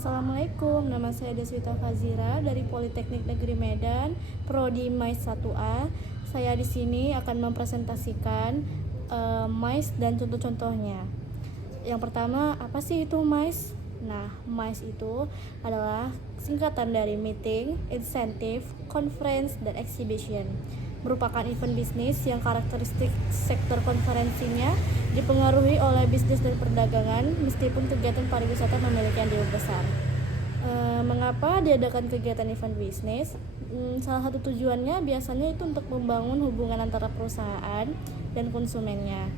Assalamualaikum, nama saya Deswita Fazira dari Politeknik Negeri Medan, Prodi MAIS 1A. Saya di sini akan mempresentasikan MAIS dan contoh-contohnya. Yang pertama, apa sih itu MAIS? Nah, MAIS itu adalah singkatan dari Meeting, Incentive, Conference, dan Exhibition. Merupakan event bisnis yang karakteristik sektor konferensinya dipengaruhi oleh bisnis dan perdagangan, meskipun kegiatan pariwisata memiliki andil besar. Mengapa diadakan kegiatan event bisnis? Salah satu tujuannya biasanya itu untuk membangun hubungan antara perusahaan dan konsumennya.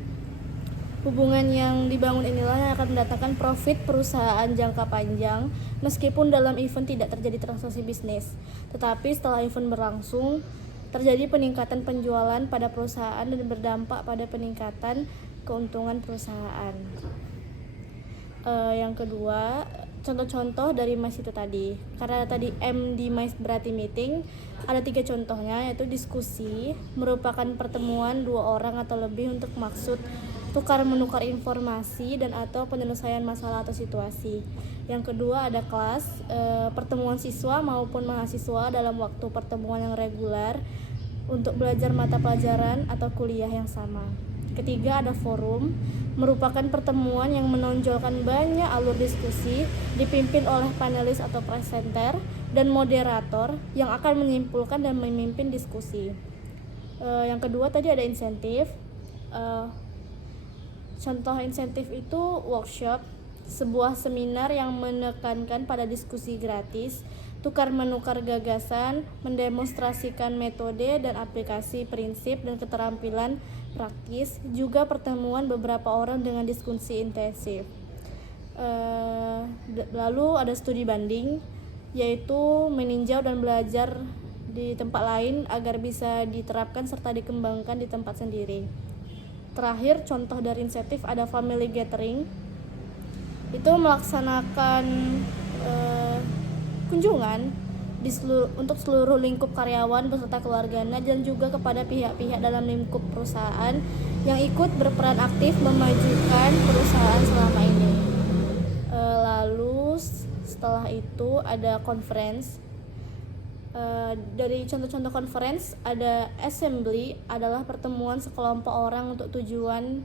Hubungan yang dibangun inilah yang akan mendatangkan profit perusahaan jangka panjang, meskipun dalam event tidak terjadi transaksi bisnis. Tetapi setelah event berlangsung, terjadi peningkatan penjualan pada perusahaan dan berdampak pada peningkatan keuntungan perusahaan. Yang kedua, contoh-contoh dari MAIS itu tadi. Karena tadi M di MAIS berarti meeting, ada 3 contohnya, yaitu diskusi, merupakan pertemuan 2 orang atau lebih untuk maksud tukar menukar informasi dan atau penyelesaian masalah atau situasi. Yang kedua ada kelas, pertemuan siswa maupun mahasiswa dalam waktu pertemuan yang reguler untuk belajar mata pelajaran atau kuliah yang sama. Ketiga ada forum, merupakan pertemuan yang menonjolkan banyak alur diskusi dipimpin oleh panelis atau presenter dan moderator yang akan menyimpulkan dan memimpin diskusi. Yang kedua tadi ada insentif. Contoh insentif itu workshop, sebuah seminar yang menekankan pada diskusi gratis, tukar menukar gagasan, mendemonstrasikan metode dan aplikasi prinsip dan keterampilan praktis, juga pertemuan beberapa orang dengan diskusi intensif. Lalu ada studi banding, yaitu meninjau dan belajar di tempat lain agar bisa diterapkan serta dikembangkan di tempat sendiri. Terakhir, contoh dari insentif ada family gathering, itu melaksanakan kunjungan untuk seluruh lingkup karyawan beserta keluarganya dan juga kepada pihak-pihak dalam lingkup perusahaan yang ikut berperan aktif memajukan perusahaan selama ini. Lalu setelah itu ada conference. Dari contoh-contoh conference ada assembly, adalah pertemuan sekelompok orang untuk tujuan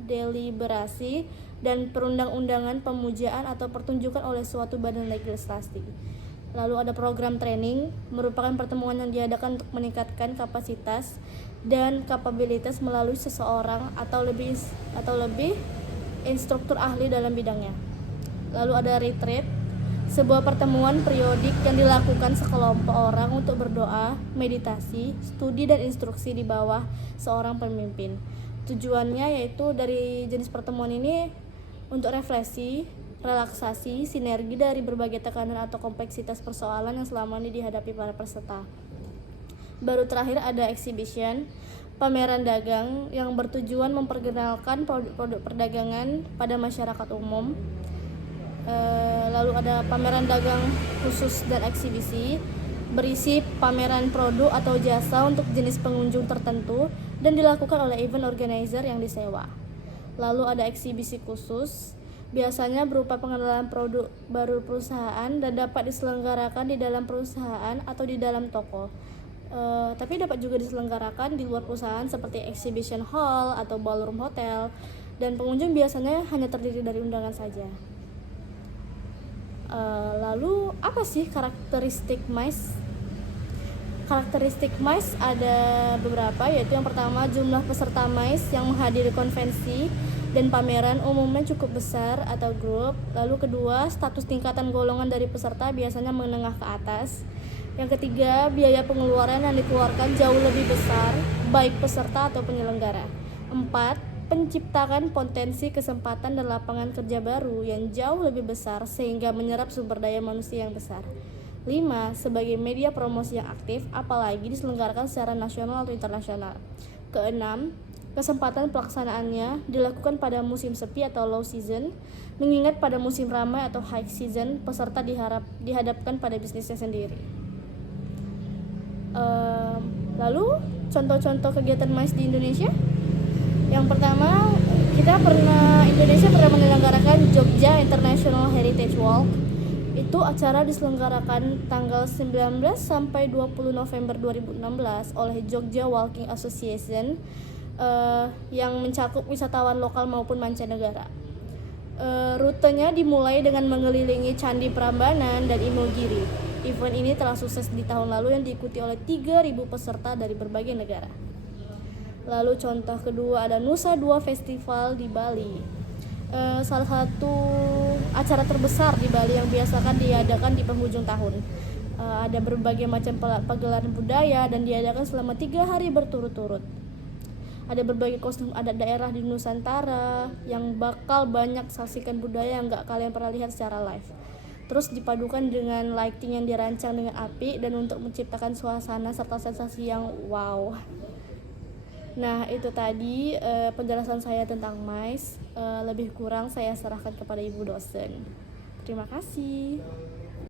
deliberasi dan perundang-undangan, pemujaan atau pertunjukan oleh suatu badan legislasi. Lalu ada program training, merupakan pertemuan yang diadakan untuk meningkatkan kapasitas dan kapabilitas melalui seseorang atau lebih instruktur ahli dalam bidangnya. Lalu ada retreat, sebuah pertemuan periodik yang dilakukan sekelompok orang untuk berdoa, meditasi, studi dan instruksi di bawah seorang pemimpin. Tujuannya yaitu dari jenis pertemuan ini untuk refleksi, relaksasi, sinergi dari berbagai tekanan atau kompleksitas persoalan yang selama ini dihadapi para peserta. Baru terakhir ada exhibition, pameran dagang yang bertujuan memperkenalkan produk-produk perdagangan pada masyarakat umum. Lalu ada pameran dagang khusus dan eksibisi, berisi pameran produk atau jasa untuk jenis pengunjung tertentu dan dilakukan oleh event organizer yang disewa. Lalu ada eksibisi khusus, biasanya berupa pengenalan produk baru perusahaan dan dapat diselenggarakan di dalam perusahaan atau di dalam toko. Tapi dapat juga diselenggarakan di luar perusahaan seperti exhibition hall atau ballroom hotel, dan pengunjung biasanya hanya terdiri dari undangan saja. Lalu apa sih karakteristik MAIS? Karakteristik MAIS ada beberapa, yaitu yang pertama jumlah peserta MAIS yang menghadiri konvensi dan pameran umumnya cukup besar atau grup. Lalu kedua, status tingkatan golongan dari peserta biasanya menengah ke atas. Yang ketiga, biaya pengeluaran yang dikeluarkan jauh lebih besar, baik peserta atau penyelenggara. 4, penciptakan potensi kesempatan dan lapangan kerja baru yang jauh lebih besar sehingga menyerap sumber daya manusia yang besar. 5, sebagai media promosi yang aktif, apalagi diselenggarakan secara nasional atau internasional. Keenam, kesempatan pelaksanaannya dilakukan pada musim sepi atau low season, mengingat pada musim ramai atau high season peserta dihadapkan pada bisnisnya sendiri. Lalu contoh-contoh kegiatan MAIS di Indonesia. Yang pertama, Indonesia pernah menyelenggarakan Jogja International Heritage Walk Itu acara diselenggarakan tanggal 19 sampai 20 November 2016 oleh Jogja Walking Association yang mencakup wisatawan lokal maupun mancanegara. Rutenya dimulai dengan mengelilingi Candi Prambanan dan Imogiri. Event ini telah sukses di tahun lalu yang diikuti oleh 3.000 peserta dari berbagai negara. Lalu contoh kedua ada Nusa Dua Festival di Bali. Salah satu acara terbesar di Bali yang biasakan diadakan di penghujung tahun. Ada berbagai macam pagelaran budaya dan diadakan selama 3 hari berturut-turut. Ada berbagai kostum adat daerah di Nusantara yang bakal banyak saksikan budaya yang gak kalian pernah lihat secara live. Terus dipadukan dengan lighting yang dirancang dengan api dan untuk menciptakan suasana serta sensasi yang wow. Nah, itu tadi penjelasan saya tentang MICE. Lebih kurang saya serahkan kepada ibu dosen. Terima kasih.